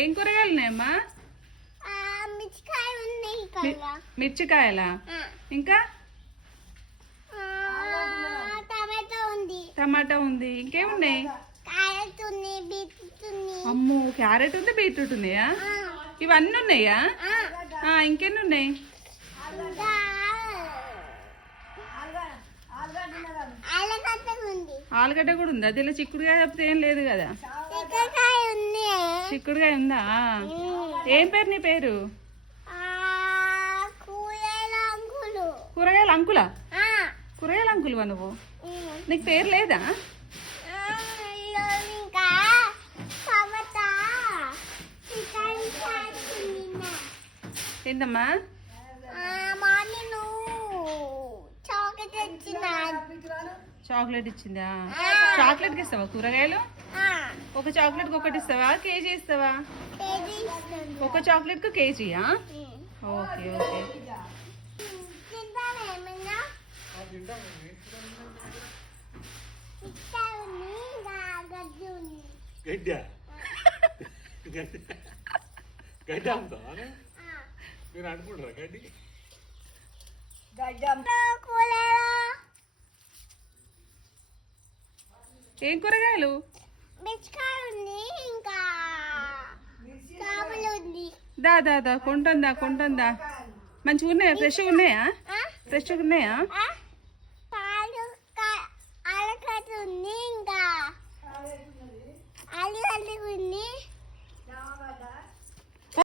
ఏం కూరగాయలు ఉన్నాయమ్మా? మిర్చికాయలా? ఇంకా టమాటా ఉంది. ఇంకేమున్నాయి? అమ్మో, క్యారెట్ ఉంది, బీట్రూట్ ఉన్నాయా? ఇవన్నీ ఉన్నాయా? ఇంకెన్ని ఉన్నాయి? ఆలుగడ్డ కూడా ఉందా? అదిలో చిక్కుడుకాయ తప్పితే ఏం లేదు కదా? చిక్కుడుకాయ ఉందా? ఏం పేరు నీ పేరు? కూరగాయల అంకులా? కూరగాయల అంకులువా నువ్వు? నీకు పేరు లేదా? ఏందమ్మా? చాక్లెట్ ఇచ్చిందా? చాక్లెట్కి ఇస్తావా కూరగాయలు? ఒక చాక్లెట్కి ఒకటి ఇస్తావా, కేజీ ఇస్తావా? ఒక చాక్లెట్కు కేజీయా? Okay okay. గడ్డి అమ్ముతావా? మీరు అనుకుంటారా గడ్డి? ఏం కూరగాయలు? దా దా దా, కొంటుందా మంచిగా ఉన్నాయా? ఫ్రెష్గా ఉన్నాయా? ఫ్రెష్గా ఉన్నాయా? ఉంది, ఇంకా అల్లి ఉంది.